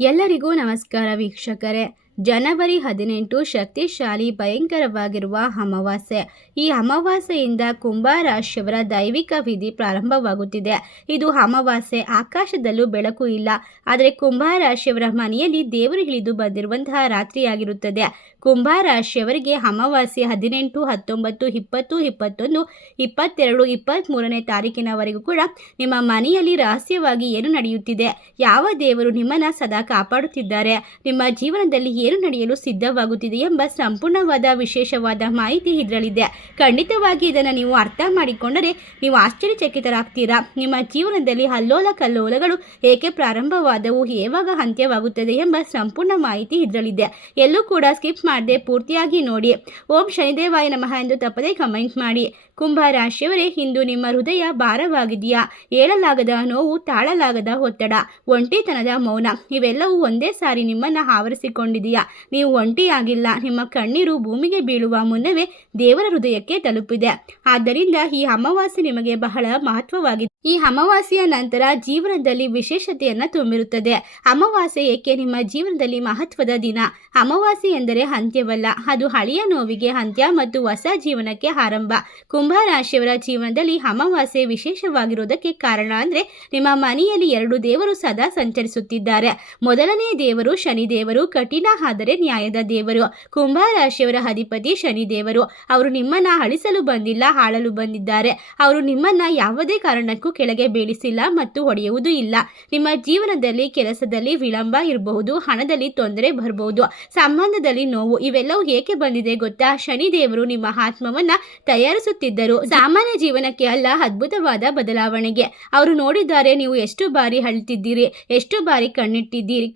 ಎಲ್ಲರಿಗೂ ನಮಸ್ಕಾರ ವೀಕ್ಷಕರೇ. ಜನವರಿ 18 ಶಕ್ತಿಶಾಲಿ ಭಯಂಕರವಾಗಿರುವ ಅಮಾವಾಸ್ಯೆ. ಈ ಅಮಾವಾಸ್ಯೆಯಿಂದ ಕುಂಭ ರಾಶಿಯವರ ದೈವಿಕ ವಿಧಿ ಪ್ರಾರಂಭವಾಗುತ್ತಿದೆ. ಇದು ಅಮಾವಾಸ್ಯೆ, ಆಕಾಶದಲ್ಲೂ ಬೆಳಕು ಇಲ್ಲ, ಆದರೆ ಕುಂಭ ರಾಶಿಯವರ ಮನೆಯಲ್ಲಿ ದೇವರು ಇಳಿದು ಬಂದಿರುವಂತಹ ರಾತ್ರಿಯಾಗಿರುತ್ತದೆ. ಕುಂಭ ರಾಶಿಯವರಿಗೆ ಅಮಾವಾಸ್ಯೆ 18, 19, 20, 21, 22, 23ನೇ ತಾರೀಕಿನವರೆಗೂ ಕೂಡ ನಿಮ್ಮ ಮನೆಯಲ್ಲಿ ರಹಸ್ಯವಾಗಿ ಏನು ನಡೆಯುತ್ತಿದೆ, ಯಾವ ದೇವರು ನಿಮ್ಮನ್ನು ಸದಾ ಕಾಪಾಡುತ್ತಿದ್ದಾರೆ, ನಿಮ್ಮ ಜೀವನದಲ್ಲಿ ಏನು ನಡೆಯಲು ಸಿದ್ಧವಾಗುತ್ತಿದೆ ಎಂಬ ಸಂಪೂರ್ಣವಾದ ವಿಶೇಷವಾದ ಮಾಹಿತಿ ಇದರಲ್ಲಿದೆ. ಖಂಡಿತವಾಗಿ ಇದನ್ನು ನೀವು ಅರ್ಥ ಮಾಡಿಕೊಂಡರೆ ನೀವು ಆಶ್ಚರ್ಯಚಕಿತರಾಗ್ತೀರಾ. ನಿಮ್ಮ ಜೀವನದಲ್ಲಿ ಅಲ್ಲೋಲ ಕಲ್ಲೋಲಗಳು ಏಕೆ ಪ್ರಾರಂಭವಾದವು, ಯಾವಾಗ ಅಂತ್ಯವಾಗುತ್ತದೆ ಎಂಬ ಸಂಪೂರ್ಣ ಮಾಹಿತಿ ಇದರಲ್ಲಿದೆ. ಎಲ್ಲೂ ಕೂಡ ಸ್ಕಿಪ್ ಮಾಡದೆ ಪೂರ್ತಿಯಾಗಿ ನೋಡಿ. ಓಂ ಶನಿದೇವಾಯ ನಮಃ ಎಂದು ತಪ್ಪದೇ ಕಮೆಂಟ್ ಮಾಡಿ. ಕುಂಭ ರಾಶಿಯವರೇ, ಇಂದು ನಿಮ್ಮ ಹೃದಯ ಭಾರವಾಗಿದೆಯಾ? ಏಳಲಾಗದ ನೋವು, ತಾಳಲಾಗದ ಒತ್ತಡ, ಒಂಟಿತನದ ಮೌನ ಇವೆಲ್ಲವೂ ಒಂದೇ ಸಾರಿ ನಿಮ್ಮನ್ನು ಆವರಿಸಿಕೊಂಡಿದೆಯಾ? ನೀವು ಒಂಟಿಯಾಗಿಲ್ಲ. ನಿಮ್ಮ ಕಣ್ಣೀರು ಭೂಮಿಗೆ ಬೀಳುವ ಮುನ್ನವೇ ದೇವರ ಹೃದಯಕ್ಕೆ ತಲುಪಿದೆ. ಆದ್ದರಿಂದ ಈ ಅಮಾವಾಸ್ಯೆ ನಿಮಗೆ ಬಹಳ ಮಹತ್ವವಾಗಿದೆ. ಈ ಅಮಾವಾಸ್ಯೆಯ ನಂತರ ಜೀವನದಲ್ಲಿ ವಿಶೇಷತೆಯನ್ನು ತುಂಬಿರುತ್ತದೆ. ಅಮಾವಾಸ್ಯೆ ಏಕೆ ನಿಮ್ಮ ಜೀವನದಲ್ಲಿ ಮಹತ್ವದ ದಿನ? ಅಮಾವಾಸ್ಯೆ ಎಂದರೆ ಅಂತ್ಯವಲ್ಲ, ಅದು ಹಳೆಯ ನೋವಿಗೆ ಅಂತ್ಯ ಮತ್ತು ಹೊಸ ಜೀವನಕ್ಕೆ ಆರಂಭ. ಕುಂಭ ರಾಶಿಯವರ ಜೀವನದಲ್ಲಿ ಅಮಾವಾಸ್ಯೆ ವಿಶೇಷವಾಗಿರುವುದಕ್ಕೆ ಕಾರಣ ಅಂದರೆ ನಿಮ್ಮ ಮನೆಯಲ್ಲಿ ಎರಡು ದೇವರು ಸದಾ ಸಂಚರಿಸುತ್ತಿದ್ದಾರೆ. ಮೊದಲನೇ ದೇವರು ಶನಿದೇವರು, ಕಠಿಣ ಆದರೆ ನ್ಯಾಯದ ದೇವರು. ಕುಂಭ ರಾಶಿಯವರ ಅಧಿಪತಿ ಶನಿದೇವರು. ಅವರು ನಿಮ್ಮನ್ನು ಅಳಿಸಲು ಬಂದಿಲ್ಲ, ಆಳಲು ಬಂದಿದ್ದಾರೆ. ಅವರು ನಿಮ್ಮನ್ನು ಯಾವುದೇ ಕಾರಣಕ್ಕೂ ಕೆಳಗೆ ಬೀಳಿಸಿಲ್ಲ ಮತ್ತು ಹೊಡೆಯುವುದೂ ಇಲ್ಲ. ನಿಮ್ಮ ಜೀವನದಲ್ಲಿ ಕೆಲಸದಲ್ಲಿ ವಿಳಂಬ ಇರಬಹುದು, ಹಣದಲ್ಲಿ ತೊಂದರೆ ಬರಬಹುದು, ಸಂಬಂಧದಲ್ಲಿ ನೋವು, ಇವೆಲ್ಲವೂ ಏಕೆ ಬಂದಿದೆ ಗೊತ್ತಾ? ಶನಿದೇವರು ನಿಮ್ಮ ಆತ್ಮವನ್ನ ತಯಾರಿಸುತ್ತಿದ್ದರು, ಸಾಮಾನ್ಯ ಜೀವನಕ್ಕೆ ಅಲ್ಲ, ಅದ್ಭುತವಾದ ಬದಲಾವಣೆಗೆ. ಅವರು ನೋಡಿದ್ದಾರೆ ನೀವು ಎಷ್ಟು ಬಾರಿ ಅಳ್ತಿದ್ದೀರಿ, ಎಷ್ಟು ಬಾರಿ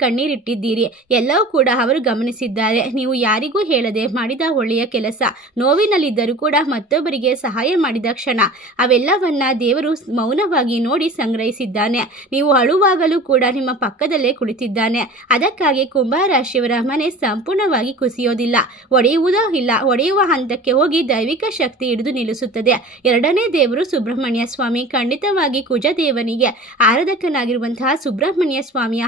ಕಣ್ಣೀರಿಟ್ಟಿದ್ದೀರಿ, ಎಲ್ಲವೂ ಕೂಡ ಅವರು ಗಮನಿಸಿದ್ದಾರೆ. ನೀವು ಯಾರಿಗೂ ಹೇಳದೆ ಮಾಡಿದ ಒಳ್ಳೆಯ ಕೆಲಸ, ನೋವಿನಲ್ಲಿದ್ದರೂ ಕೂಡ ಮತ್ತೊಬ್ಬರಿಗೆ ಸಹಾಯ ಮಾಡಿದ ಕ್ಷಣ, ಅವೆಲ್ಲವನ್ನ ದೇವರು ಮೌನವಾಗಿ ನೋಡಿ ಸಂಗ್ರಹಿಸಿದ್ದಾನೆ. ನೀವು ಅಳುವಾಗಲೂ ಕೂಡ ನಿಮ್ಮ ಪಕ್ಕದಲ್ಲೇ ಕುಳಿತಿದ್ದಾನೆ. ಅದಕ್ಕಾಗಿ ಕುಂಭ ರಾಶಿಯವರ ಮನೆ ಸಂಪೂರ್ಣವಾಗಿ ಕುಸಿಯೋದಿಲ್ಲ, ಒಡೆಯುವುದೂ ಇಲ್ಲ. ಒಡೆಯುವ ಹಂತಕ್ಕೆ ಹೋಗಿ ದೈವಿಕ ಶಕ್ತಿ ಹಿಡಿದು ನಿಲ್ಲಿಸುತ್ತದೆ. ಎರಡನೇ ದೇವರು ಸುಬ್ರಹ್ಮಣ್ಯ ಸ್ವಾಮಿ. ಖಂಡಿತವಾಗಿ ಕುಜದೇವನಿಗೆ ಆರಾಧಕನಾಗಿರುವಂತಹ ಸುಬ್ರಹ್ಮಣ್ಯ ಸ್ವಾಮಿಯ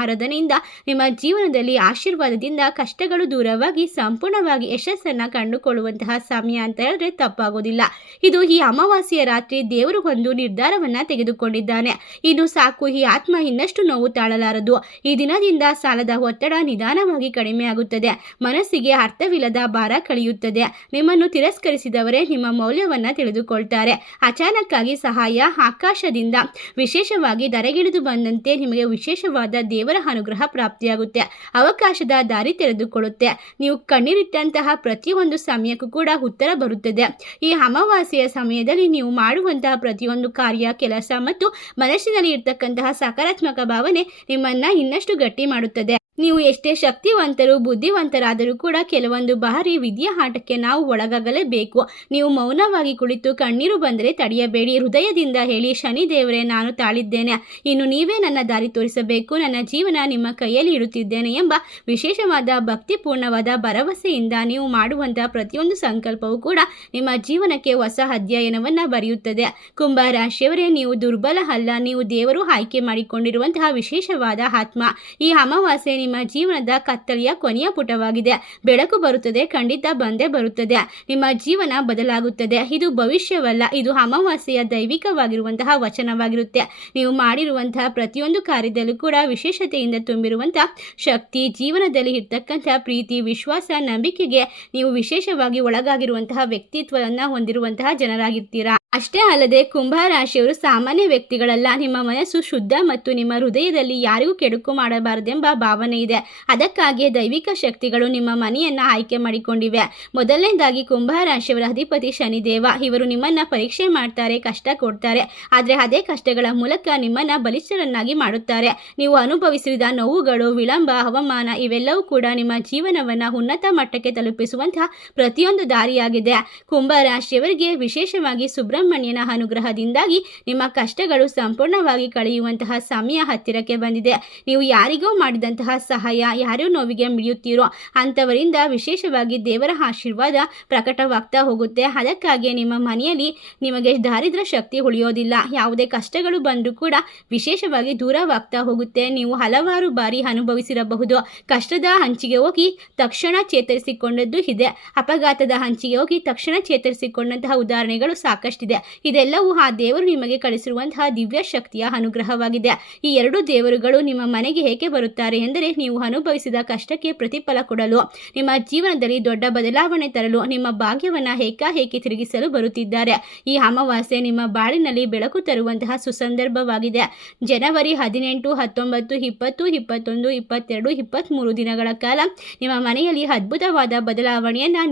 ಆರಾಧನೆಯಿಂದ ನಿಮ್ಮ ಜೀವನದಲ್ಲಿ ಆಶೀರ್ವಾದದಿಂದ ಕಷ್ಟಗಳು ದೂರವಾಗಿ ಸಂಪೂರ್ಣವಾಗಿ ಯಶಸ್ಸನ್ನು ಕಂಡುಕೊಳ್ಳುವಂತಹ ಸಮಯ ಅಂತ ಹೇಳಿದ್ರೆ ತಪ್ಪಾಗೋದಿಲ್ಲ. ಇದು ಈ ಅಮಾವಾಸ್ಯೆಯ ರಾತ್ರಿ ದೇವರು ಒಂದು ನಿರ್ಧಾರವನ್ನ ತೆಗೆದುಕೊಂಡಿದ್ದಾನೆ. ಇನ್ನು ಸಾಕು, ಈ ಆತ್ಮ ಇನ್ನಷ್ಟು ನೋವು ತಾಳಲಾರದು. ಈ ದಿನದಿಂದ ಸಾಲದ ಒತ್ತಡ ನಿಧಾನವಾಗಿ ಕಡಿಮೆ ಆಗುತ್ತದೆ. ಮನಸ್ಸಿಗೆ ಅರ್ಥವಿಲ್ಲದ ಭಾರ ಕಳೆಯುತ್ತದೆ. ನಿಮ್ಮನ್ನು ತಿರಸ್ಕರಿಸಿದವರೇ ನಿಮ್ಮ ಮೌಲ್ಯವನ್ನ ತಿಳಿದುಕೊಳ್ತಾರೆ. ಅಚಾನಕ್ಕಾಗಿ ಸಹಾಯ ಆಕಾಶದಿಂದ ವಿಶೇಷವಾಗಿ ಧರೆಗಿಳಿದು ಬಂದಂತೆ ನಿಮಗೆ ವಿಶೇಷವಾದ ದೇವರ ಅನುಗ್ರಹ ಪ್ರಾಪ್ತಿಯಾಗುತ್ತೆ. ಅವಕಾಶದ ದಾರಿ ತೆರೆದುಕೊಳ್ಳುತ್ತೆ. ನೀವು ಕಣ್ಣೀರಿಟ್ಟಂತಹ ಪ್ರತಿಯೊಂದು ಸಮಯಕ್ಕೂ ಕೂಡ ಉತ್ತರ ಬರುತ್ತದೆ. ಈ ಅಮಾವಾಸ್ಯೆಯ ಸಮಯದಲ್ಲಿ ನೀವು ಮಾಡುವಂತಹ ಪ್ರತಿಯೊಂದು ಕಾರ್ಯ, ಕೆಲಸ ಮತ್ತು ಮನಸ್ಸಿನಲ್ಲಿ ಇರ್ತಕ್ಕಂತಹ ಸಕಾರಾತ್ಮಕ ಭಾವನೆ ನಿಮ್ಮನ್ನ ಇನ್ನಷ್ಟು ಗಟ್ಟಿ ಮಾಡುತ್ತದೆ. ನೀವು ಎಷ್ಟೇ ಶಕ್ತಿವಂತರು, ಬುದ್ಧಿವಂತರಾದರೂ ಕೂಡ ಕೆಲವೊಂದು ಬಾರಿ ವಿಧಿಯ ಆಟಕ್ಕೆ ನಾವು ಒಳಗಾಗಲೇಬೇಕು. ನೀವು ಮೌನವಾಗಿ ಕುಳಿತು ಕಣ್ಣೀರು ಬಂದರೆ ತಡೆಯಬೇಡಿ. ಹೃದಯದಿಂದ ಹೇಳಿ, ಶನಿದೇವರೇ, ನಾನು ತಾಳಿದ್ದೇನೆ, ಇನ್ನು ನೀವೇ ನನ್ನ ದಾರಿ ತೋರಿಸಬೇಕು, ನನ್ನ ಜೀವನ ನಿಮ್ಮ ಕೈಯಲ್ಲಿ ಇಡುತ್ತಿದ್ದೇನೆ ಎಂಬ ವಿಶೇಷವಾದ ಭಕ್ತಿಪೂರ್ಣವಾದ ಭರವಸೆಯಿಂದ ನೀವು ಮಾಡುವಂತಹ ಪ್ರತಿಯೊಂದು ಸಂಕಲ್ಪವೂ ಕೂಡ ನಿಮ್ಮ ಜೀವನಕ್ಕೆ ಹೊಸ ಅಧ್ಯಾಯನವನ್ನು ಬರೆಯುತ್ತದೆ. ಕುಂಭ ರಾಶಿಯವರೇ, ನೀವು ದುರ್ಬಲ ಅಲ್ಲ, ನೀವು ದೇವರು ಆಯ್ಕೆ ಮಾಡಿಕೊಂಡಿರುವಂತಹ ವಿಶೇಷವಾದ ಆತ್ಮ. ಈ ಅಮಾವಾಸ್ಯೆ ನಿಮ್ಮ ಜೀವನದ ಕತ್ತಲೆಯ ಕೊನೆಯ ಪುಟವಾಗಿದೆ. ಬೆಳಕು ಬರುತ್ತದೆ, ಖಂಡಿತ ಬಂದೇ ಬರುತ್ತದೆ. ನಿಮ್ಮ ಜೀವನ ಬದಲಾಗುತ್ತದೆ. ಇದು ಭವಿಷ್ಯವಲ್ಲ, ಇದು ಅಮಾವಾಸ್ಯೆಯ ದೈವಿಕವಾಗಿರುವಂತಹ ವಚನವಾಗಿರುತ್ತೆ. ನೀವು ಮಾಡಿರುವಂತಹ ಪ್ರತಿಯೊಂದು ಕಾರ್ಯದಲ್ಲೂ ಕೂಡ ವಿಶೇಷತೆಯಿಂದ ತುಂಬಿರುವಂತಹ ಶಕ್ತಿ, ಜೀವನದಲ್ಲಿ ಇರ್ತಕ್ಕಂತಹ ಪ್ರೀತಿ, ವಿಶ್ವಾಸ, ನಂಬಿಕೆಗೆ ನೀವು ವಿಶೇಷವಾಗಿ ಒಳಗಾಗಿರುವಂತಹ ವ್ಯಕ್ತಿತ್ವವನ್ನು ಹೊಂದಿರುವಂತಹ ಜನರಾಗಿರ್ತೀರಾ. ಅಷ್ಟೇ ಅಲ್ಲದೆ ಕುಂಭ ರಾಶಿಯವರು ಸಾಮಾನ್ಯ ವ್ಯಕ್ತಿಗಳಲ್ಲ. ನಿಮ್ಮ ಮನಸ್ಸು ಶುದ್ಧ ಮತ್ತು ನಿಮ್ಮ ಹೃದಯದಲ್ಲಿ ಯಾರಿಗೂ ಕೆಡುಕು ಮಾಡಬಾರದೆಂಬ ಭಾವನೆ ಇದೆ. ಅದಕ್ಕಾಗಿಯೇ ದೈವಿಕ ಶಕ್ತಿಗಳು ನಿಮ್ಮ ಮನೆಯನ್ನ ಆಯ್ಕೆ ಮಾಡಿಕೊಂಡಿವೆ. ಮೊದಲನೇದಾಗಿ ಕುಂಭ ರಾಶಿಯವರ ಅಧಿಪತಿ ಶನಿದೇವ. ಇವರು ನಿಮ್ಮನ್ನ ಪರೀಕ್ಷೆ ಮಾಡ್ತಾರೆ, ಕಷ್ಟ ಕೊಡ್ತಾರೆ. ಆದರೆ ಅದೇ ಕಷ್ಟಗಳ ಮೂಲಕ ನಿಮ್ಮನ್ನ ಬಲಿಷ್ಠರನ್ನಾಗಿ ಮಾಡುತ್ತಾರೆ. ನೀವು ಅನುಭವಿಸಿದ ನೋವುಗಳು, ವಿಳಂಬ, ಅವಮಾನ ಇವೆಲ್ಲವೂ ಕೂಡ ನಿಮ್ಮ ಜೀವನವನ್ನ ಉನ್ನತ ಮಟ್ಟಕ್ಕೆ ತಲುಪಿಸುವಂತಹ ಪ್ರತಿಯೊಂದು ದಾರಿಯಾಗಿದೆ. ಕುಂಭ ರಾಶಿಯವರಿಗೆ ವಿಶೇಷವಾಗಿ ಸುಬ್ರಹ್ಮಣ್ಯನ ಅನುಗ್ರಹದಿಂದಾಗಿ ನಿಮ್ಮ ಕಷ್ಟಗಳು ಸಂಪೂರ್ಣವಾಗಿ ಕಳೆಯುವಂತಹ ಸಮಯ ಹತ್ತಿರಕ್ಕೆ ಬಂದಿದೆ. ನೀವು ಯಾರಿಗೋ ಮಾಡಿದಂತಹ ಸಹಾಯ ಯಾರು ನೋವಿಗೆ ಮಿಡಿಯುತ್ತೀರೋ ಅಂಥವರಿಂದ ವಿಶೇಷವಾಗಿ ದೇವರ ಆಶೀರ್ವಾದ ಪ್ರಕಟವಾಗ್ತಾ ಹೋಗುತ್ತೆ. ಅದಕ್ಕಾಗಿ ನಿಮ್ಮ ಮನೆಯಲ್ಲಿ ನಿಮಗೆ ದಾರಿದ್ರ್ಯ ಶಕ್ತಿ ಉಳಿಯೋದಿಲ್ಲ. ಯಾವುದೇ ಕಷ್ಟಗಳು ಬಂದರೂ ಕೂಡ ವಿಶೇಷವಾಗಿ ದೂರವಾಗ್ತಾ ಹೋಗುತ್ತೆ. ನೀವು ಹಲವಾರು ಬಾರಿ ಅನುಭವಿಸಿರಬಹುದು. ಕಷ್ಟದ ಹಂಚಿಗೆ ಹೋಗಿ ತಕ್ಷಣ ಚೇತರಿಸಿಕೊಂಡದ್ದು ಇದೆ. ಅಪಘಾತದ ಹಂಚಿಗೆ ಹೋಗಿ ತಕ್ಷಣ ಚೇತರಿಸಿಕೊಂಡಂತಹ ಉದಾಹರಣೆಗಳು ಸಾಕಷ್ಟಿದೆ. ಇದೆಲ್ಲವೂ ಆ ದೇವರು ನಿಮಗೆ ಕಳಿಸಿರುವಂತಹ ದಿವ್ಯ ಶಕ್ತಿಯ ಅನುಗ್ರಹವಾಗಿದೆ. ಈ ಎರಡು ದೇವರುಗಳು ನಿಮ್ಮ ಮನೆಗೆ ಏಕೆ ಬರುತ್ತಾರೆ ಎಂದರೆ ನೀವು ಅನುಭವಿಸಿದ ಕಷ್ಟಕ್ಕೆ ಪ್ರತಿಫಲ ಕೊಡಲು, ನಿಮ್ಮ ಜೀವನದಲ್ಲಿ ದೊಡ್ಡ ಬದಲಾವಣೆ ತರಲು, ನಿಮ್ಮ ಭಾಗ್ಯವನ್ನು ಏಕಾಏಕಿ ತಿರುಗಿಸಲು ಬರುತ್ತಿದ್ದಾರೆ. ಈ ಅಮಾವಾಸ್ಯೆ ನಿಮ್ಮ ಬಾಳಿನಲ್ಲಿ ಬೆಳಕು ತರುವಂತಹ ಸುಸಂದರ್ಭವಾಗಿದೆ. ಜನವರಿ 18, 19, 20, 21, 22, 23 ದಿನಗಳ ಕಾಲ ನಿಮ್ಮ ಮನೆಯಲ್ಲಿ ಅದ್ಭುತವಾದ ಬದಲಾವಣೆಯನ್ನು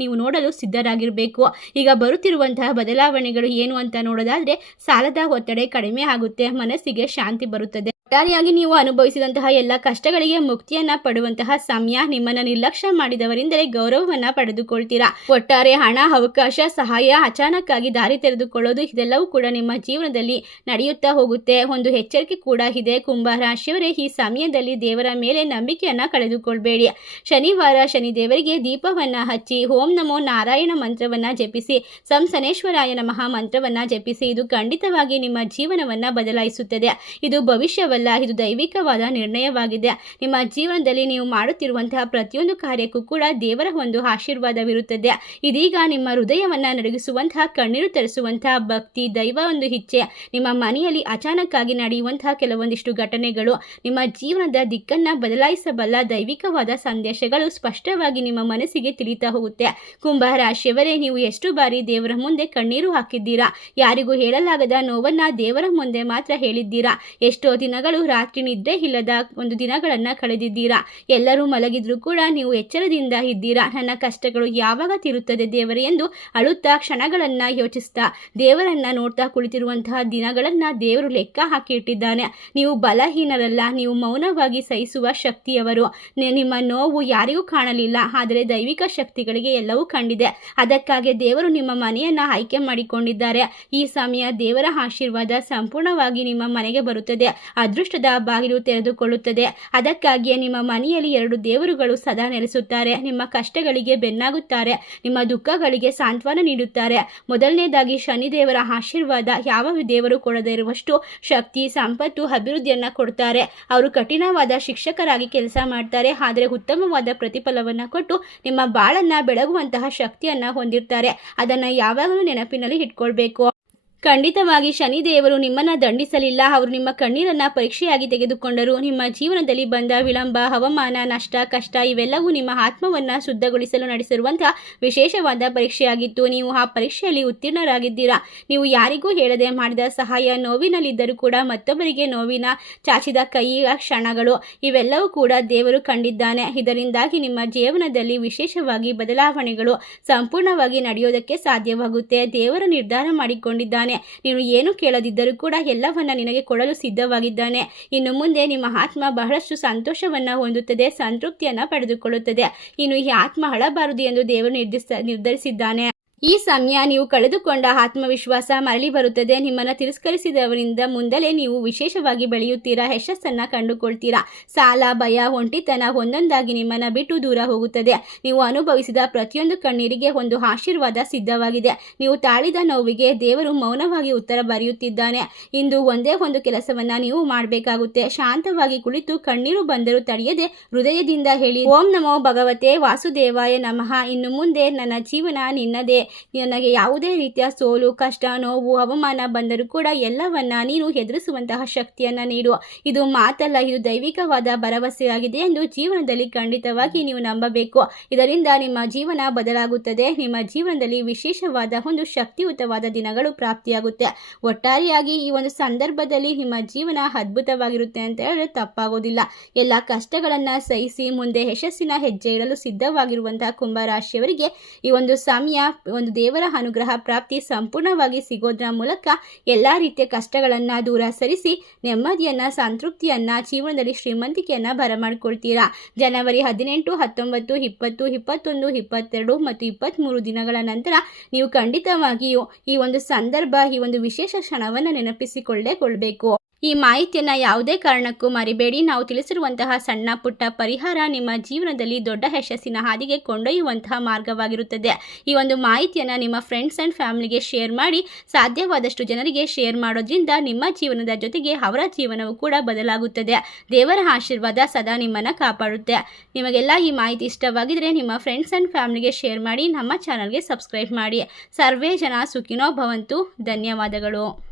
ನೀವು ನೋಡಲು ಸಿದ್ಧರಾಗಿರಬೇಕು. ಈಗ ಬರುತ್ತಿರುವಂತಹ ಬದಲಾವಣೆಗಳು ಏನು ಅಂತ ನೋಡೋದಾದರೆ, ಸಾಲದ ಒತ್ತಡ ಕಡಿಮೆ ಆಗುತ್ತೆ, ಮನಸ್ಸಿಗೆ ಶಾಂತಿ ಬರುತ್ತದೆ. ಒಟ್ಟಾರೆಯಾಗಿ ನೀವು ಅನುಭವಿಸಿದಂತಹ ಎಲ್ಲ ಕಷ್ಟಗಳಿಗೆ ಮುಕ್ತಿಯನ್ನ ಪಡುವಂತಹ ಸಮಯ. ನಿಮ್ಮನ್ನು ನಿರ್ಲಕ್ಷ್ಯ ಮಾಡಿದವರಿಂದಲೇ ಗೌರವವನ್ನ ಪಡೆದುಕೊಳ್ತೀರಾ. ಒಟ್ಟಾರೆ ಹಣ, ಅವಕಾಶ, ಸಹಾಯ ಅಚಾನಕ್ಕಾಗಿ ದಾರಿ ತೆರೆದುಕೊಳ್ಳೋದು ಇದೆಲ್ಲವೂ ಕೂಡ ನಿಮ್ಮ ಜೀವನದಲ್ಲಿ ನಡೆಯುತ್ತಾ ಹೋಗುತ್ತೆ. ಒಂದು ಎಚ್ಚರಿಕೆ ಕೂಡ ಇದೆ. ಕುಂಭ ರಾಶಿಯವರೇ, ಈ ಸಮಯದಲ್ಲಿ ದೇವರ ಮೇಲೆ ನಂಬಿಕೆಯನ್ನ ಕಳೆದುಕೊಳ್ಬೇಡಿ. ಶನಿವಾರ ಶನಿದೇವರಿಗೆ ದೀಪವನ್ನ ಹಚ್ಚಿ ಓಂ ನಮೋ ನಾರಾಯಣ ಮಂತ್ರವನ್ನ ಜಪಿಸಿ, ಸಂಸನೇಶ್ವರಾಯ ನಮಃ ಮಂತ್ರವನ್ನ ಜಪಿಸಿ. ಇದು ಖಂಡಿತವಾಗಿ ನಿಮ್ಮ ಜೀವನವನ್ನ ಬದಲಾಯಿಸುತ್ತದೆ. ಇದು ಭವಿಷ್ಯವಲ್ಲ, ಇದು ದೈವಿಕವಾದ ನಿರ್ಣಯವಾಗಿದೆ. ನಿಮ್ಮ ಜೀವನದಲ್ಲಿ ನೀವು ಮಾಡುತ್ತಿರುವಂತಹ ಪ್ರತಿಯೊಂದು ಕಾರ್ಯಕ್ಕೂ ಕೂಡ ದೇವರ ಒಂದು ಆಶೀರ್ವಾದವಿರುತ್ತದೆ. ಇದೀಗ ನಿಮ್ಮ ಹೃದಯವನ್ನ ನಡಗಿಸುವಂತಹ, ಕಣ್ಣೀರು ತರಿಸುವಂತಹ ಭಕ್ತಿ, ದೈವ ಒಂದು ಇಚ್ಛೆ, ನಿಮ್ಮ ಮನೆಯಲ್ಲಿ ಅಚಾನಕ್ಕಾಗಿ ನಡೆಯುವಂತಹ ಕೆಲವೊಂದಿಷ್ಟು ಘಟನೆಗಳು, ನಿಮ್ಮ ಜೀವನದ ದಿಕ್ಕನ್ನ ಬದಲಾಯಿಸಬಲ್ಲ ದೈವಿಕವಾದ ಸಂದೇಶಗಳು ಸ್ಪಷ್ಟವಾಗಿ ನಿಮ್ಮ ಮನಸ್ಸಿಗೆ ತಿಳಿತಾ ಹೋಗುತ್ತೆ. ಕುಂಭ ರಾಶಿಯವರೇ, ನೀವು ಎಷ್ಟು ಬಾರಿ ದೇವರ ಮುಂದೆ ಕಣ್ಣೀರು ಹಾಕಿದ್ದೀರಾ? ಯಾರಿಗೂ ಹೇಳಲಾಗದ ನೋವನ್ನ ದೇವರ ಮುಂದೆ ಮಾತ್ರ ಹೇಳಿದ್ದೀರಾ? ಎಷ್ಟೋ ದಿನಗಳು ರಾತ್ರಿ ನಿದ್ದೆ ಇಲ್ಲದ ಒಂದು ದಿನಗಳನ್ನ ಕಳೆದಿದ್ದೀರಾ. ಎಲ್ಲರೂ ಮಲಗಿದ್ರು ಕೂಡ ನೀವು ಎಚ್ಚರದಿಂದ ಇದ್ದೀರಾ. ನನ್ನ ಕಷ್ಟಗಳು ಯಾವಾಗ ತೀರುತ್ತದೆ ದೇವರೇ ಎಂದು ಅಳುತ್ತಾ ಕ್ಷಣಗಳನ್ನ ಯೋಚಿಸ್ತಾ ದೇವರನ್ನ ನೋಡ್ತಾ ಕುಳಿತಿರುವಂತಹ ದಿನಗಳನ್ನ ದೇವರು ಲೆಕ್ಕ ಹಾಕಿ ಇಟ್ಟಿದ್ದಾನೆ. ನೀವು ಬಲಹೀನರಲ್ಲ, ನೀವು ಮೌನವಾಗಿ ಸಹಿಸುವ ಶಕ್ತಿಯವರು. ನಿಮ್ಮ ನೋವು ಯಾರಿಗೂ ಕಾಣಲಿಲ್ಲ, ಆದರೆ ದೈವಿಕ ಶಕ್ತಿಗಳಿಗೆ ಎಲ್ಲವೂ ಕಂಡಿದೆ. ಅದಕ್ಕಾಗಿ ದೇವರು ನಿಮ್ಮ ಮನೆಯನ್ನ ಆಯ್ಕೆ ಮಾಡಿಕೊಂಡಿದ್ದಾರೆ. ಈ ಸಮಯ ದೇವರ ಆಶೀರ್ವಾದ ಸಂಪೂರ್ಣವಾಗಿ ನಿಮ್ಮ ಮನೆಗೆ ಬರುತ್ತದೆ. ಅದೃಷ್ಟದ ಬಾಗಿಲು ತೆರೆದುಕೊಳ್ಳುತ್ತದೆ. ಅದಕ್ಕಾಗಿಯೇ ನಿಮ್ಮ ಮನೆಯಲ್ಲಿ ಎರಡು ದೇವರುಗಳು ಸದಾ ನೆಲೆಸುತ್ತಾರೆ. ನಿಮ್ಮ ಕಷ್ಟಗಳಿಗೆ ಬೆನ್ನಾಗುತ್ತಾರೆ, ನಿಮ್ಮ ದುಃಖಗಳಿಗೆ ಸಾಂತ್ವನ ನೀಡುತ್ತಾರೆ. ಮೊದಲನೇದಾಗಿ ಶನಿದೇವರ ಆಶೀರ್ವಾದ ಯಾವ ದೇವರು ಕೊಡದೇ ಇರುವಷ್ಟು ಶಕ್ತಿ, ಸಂಪತ್ತು, ಅಭಿವೃದ್ಧಿಯನ್ನ ಕೊಡ್ತಾರೆ. ಅವರು ಕಠಿಣವಾದ ಶಿಕ್ಷಕರಾಗಿ ಕೆಲಸ ಮಾಡ್ತಾರೆ, ಆದರೆ ಉತ್ತಮವಾದ ಪ್ರತಿಫಲವನ್ನು ಕೊಟ್ಟು ನಿಮ್ಮ ಬಾಳನ್ನ ಬೆಳಗುವಂತಹ ಶಕ್ತಿಯನ್ನ ಹೊಂದಿರ್ತಾರೆ. ಅದನ್ನ ಯಾವಾಗಲೂ ನೆನಪಿನಲ್ಲಿ ಇಟ್ಕೊಳ್ಬೇಕು. ಖಂಡಿತವಾಗಿ ಶನಿದೇವರು ನಿಮ್ಮನ್ನು ದಂಡಿಸಲಿಲ್ಲ. ಅವರು ನಿಮ್ಮ ಕಣ್ಣೀರನ್ನ ಪರೀಕ್ಷೆಯಾಗಿ ತೆಗೆದುಕೊಂಡರು. ನಿಮ್ಮ ಜೀವನದಲ್ಲಿ ಬಂದ ವಿಳಂಬ, ಅವಮಾನ, ನಷ್ಟ, ಕಷ್ಟ ಇವೆಲ್ಲವೂ ನಿಮ್ಮ ಆತ್ಮವನ್ನು ಶುದ್ಧಗೊಳಿಸಲು ನಡೆಸಿರುವಂತಹ ವಿಶೇಷವಾದ ಪರೀಕ್ಷೆಯಾಗಿತ್ತು. ನೀವು ಆ ಪರೀಕ್ಷೆಯಲ್ಲಿ ಉತ್ತೀರ್ಣರಾಗಿದ್ದೀರಾ. ನೀವು ಯಾರಿಗೂ ಹೇಳದೆ ಮಾಡಿದ ಸಹಾಯ, ನೋವಿನಲ್ಲಿದ್ದರೂ ಕೂಡ ಮತ್ತೊಬ್ಬರಿಗೆ ನೋವಿನ ಚಾಚಿದ ಕೈಯ ಕ್ಷಣಗಳು ಇವೆಲ್ಲವೂ ಕೂಡ ದೇವರು ಕಂಡಿದ್ದಾನೆ. ಇದರಿಂದಾಗಿ ನಿಮ್ಮ ಜೀವನದಲ್ಲಿ ವಿಶೇಷವಾಗಿ ಬದಲಾವಣೆಗಳು ಸಂಪೂರ್ಣವಾಗಿ ನಡೆಯೋದಕ್ಕೆ ಸಾಧ್ಯವಾಗುತ್ತೆ. ದೇವರು ನಿರ್ಧಾರ ಮಾಡಿಕೊಂಡಿದ್ದಾನೆ. ನೀನು ಏನು ಕೇಳದಿದ್ದರೂ ಕೂಡ ಎಲ್ಲವನ್ನ ನಿನಗೆ ಕೊಡಲು ಸಿದ್ಧವಾಗಿದ್ದಾನೆ. ಇನ್ನು ಮುಂದೆ ನಿಮ್ಮ ಆತ್ಮ ಬಹಳಷ್ಟು ಸಂತೋಷವನ್ನ ಹೊಂದುತ್ತದೆ, ಸಂತೃಪ್ತಿಯನ್ನ ಪಡೆದುಕೊಳ್ಳುತ್ತದೆ. ಇನ್ನು ಈ ಆತ್ಮ ಅಳಬಾರದು ಎಂದು ದೇವರು ನಿರ್ಧರಿಸಿದ್ದಾನೆ. ಈ ಸಮಯ ನೀವು ಕಳೆದುಕೊಂಡ ಆತ್ಮವಿಶ್ವಾಸ ಮರಳಿ ಬರುತ್ತದೆ. ನಿಮ್ಮನ್ನು ತಿರಸ್ಕರಿಸಿದವರಿಂದ ಮುಂದಲೇ ನೀವು ವಿಶೇಷವಾಗಿ ಬೆಳೆಯುತ್ತೀರಾ, ಯಶಸ್ಸನ್ನು ಕಂಡುಕೊಳ್ತೀರಾ. ಸಾಲ, ಭಯ, ಒಂಟಿತನ ಒಂದೊಂದಾಗಿ ನಿಮ್ಮನ್ನು ಬಿಟ್ಟು ದೂರ ಹೋಗುತ್ತದೆ. ನೀವು ಅನುಭವಿಸಿದ ಪ್ರತಿಯೊಂದು ಕಣ್ಣೀರಿಗೆ ಒಂದು ಆಶೀರ್ವಾದ ಸಿದ್ಧವಾಗಿದೆ. ನೀವು ತಾಳಿದ ನೋವಿಗೆ ದೇವರು ಮೌನವಾಗಿ ಉತ್ತರ ಬರೆಯುತ್ತಿದ್ದಾನೆ. ಇಂದು ಒಂದೇ ಒಂದು ಕೆಲಸವನ್ನ ನೀವು ಮಾಡಬೇಕಾಗುತ್ತೆ. ಶಾಂತವಾಗಿ ಕುಳಿತು ಕಣ್ಣೀರು ಬಂದರೂ ತಡೆಯದೆ ಹೃದಯದಿಂದ ಹೇಳಿ, ಓಂ ನಮೋ ಭಗವತೆ ವಾಸುದೇವಾಯ ನಮಃ. ಇನ್ನು ಮುಂದೆ ನನ್ನ ಜೀವನ ನಿನ್ನದೇ. ನನಗೆ ಯಾವುದೇ ರೀತಿಯ ಸೋಲು, ಕಷ್ಟ, ನೋವು, ಅವಮಾನ ಬಂದರೂ ಕೂಡ ಎಲ್ಲವನ್ನ ನೀನು ಎದುರಿಸುವಂತಹ ಶಕ್ತಿಯನ್ನ ನೀಡು. ಇದು ಮಾತಲ್ಲ, ಇದು ದೈವಿಕವಾದ ಭರವಸೆಯಾಗಿದೆ ಎಂದು ಜೀವನದಲ್ಲಿ ಖಂಡಿತವಾಗಿ ನೀವು ನಂಬಬೇಕು. ಇದರಿಂದ ನಿಮ್ಮ ಜೀವನ ಬದಲಾಗುತ್ತದೆ. ನಿಮ್ಮ ಜೀವನದಲ್ಲಿ ವಿಶೇಷವಾದ ಒಂದು ಶಕ್ತಿಯುತವಾದ ದಿನಗಳು ಪ್ರಾಪ್ತಿಯಾಗುತ್ತೆ. ಒಟ್ಟಾರೆಯಾಗಿ ಈ ಒಂದು ಸಂದರ್ಭದಲ್ಲಿ ನಿಮ್ಮ ಜೀವನ ಅದ್ಭುತವಾಗಿರುತ್ತೆ ಅಂತ ಹೇಳಿದ್ರೆ ತಪ್ಪಾಗೋದಿಲ್ಲ. ಎಲ್ಲ ಕಷ್ಟಗಳನ್ನ ಸಹಿಸಿ ಮುಂದೆ ಯಶಸ್ಸಿನ ಹೆಜ್ಜೆ ಇಡಲು ಸಿದ್ಧವಾಗಿರುವಂತಹ ಕುಂಭರಾಶಿಯವರಿಗೆ ಈ ಒಂದು ಸಮಯ ಒಂದು ದೇವರ ಅನುಗ್ರಹ ಪ್ರಾಪ್ತಿ ಸಂಪೂರ್ಣವಾಗಿ ಸಿಗೋದ್ರ ಮೂಲಕ ಎಲ್ಲ ರೀತಿಯ ಕಷ್ಟಗಳನ್ನು ದೂರ ಸರಿಸಿ ನೆಮ್ಮದಿಯನ್ನು ಸಂತೃಪ್ತಿಯನ್ನು ಜೀವನದಲ್ಲಿ ಶ್ರೀಮಂತಿಕೆಯನ್ನು ಬರಮಾಡಿಕೊಳ್ತೀರಾ. ಜನವರಿ 18, 19, 20, 21, 22 ಮತ್ತು 23 ದಿನಗಳ ನಂತರ ನೀವು ಖಂಡಿತವಾಗಿಯೂ ಈ ಒಂದು ಸಂದರ್ಭ, ಈ ಒಂದು ವಿಶೇಷ ಕ್ಷಣವನ್ನು ನೆನಪಿಸಿಕೊಳ್ಳಬೇಕು. ಈ ಮಾಹಿತಿಯನ್ನು ಯಾವುದೇ ಕಾರಣಕ್ಕೂ ಮರಿಬೇಡಿ. ನಾವು ತಿಳಿಸಿರುವಂತಹ ಸಣ್ಣ ಪುಟ್ಟ ಪರಿಹಾರ ನಿಮ್ಮ ಜೀವನದಲ್ಲಿ ದೊಡ್ಡ ಯಶಸ್ಸಿನ ಹಾದಿಗೆ ಕೊಂಡೊಯ್ಯುವಂತಹ ಮಾರ್ಗವಾಗಿರುತ್ತದೆ. ಈ ಒಂದು ಮಾಹಿತಿಯನ್ನು ನಿಮ್ಮ ಫ್ರೆಂಡ್ಸ್ ಆ್ಯಂಡ್ ಫ್ಯಾಮಿಲಿಗೆ ಶೇರ್ ಮಾಡಿ. ಸಾಧ್ಯವಾದಷ್ಟು ಜನರಿಗೆ ಶೇರ್ ಮಾಡೋದ್ರಿಂದ ನಿಮ್ಮ ಜೀವನದ ಜೊತೆಗೆ ಅವರ ಜೀವನವೂ ಕೂಡ ಬದಲಾಗುತ್ತದೆ. ದೇವರ ಆಶೀರ್ವಾದ ಸದಾ ನಿಮ್ಮನ್ನು ಕಾಪಾಡುತ್ತೆ. ನಿಮಗೆಲ್ಲ ಈ ಮಾಹಿತಿ ಇಷ್ಟವಾಗಿದ್ದರೆ ನಿಮ್ಮ ಫ್ರೆಂಡ್ಸ್ ಆ್ಯಂಡ್ ಫ್ಯಾಮಿಲಿಗೆ ಶೇರ್ ಮಾಡಿ. ನಮ್ಮ ಚಾನಲ್ಗೆ ಸಬ್ಸ್ಕ್ರೈಬ್ ಮಾಡಿ. ಸರ್ವೇ ಜನ ಸುಖಿನೋ ಭವಂತು. ಧನ್ಯವಾದಗಳು.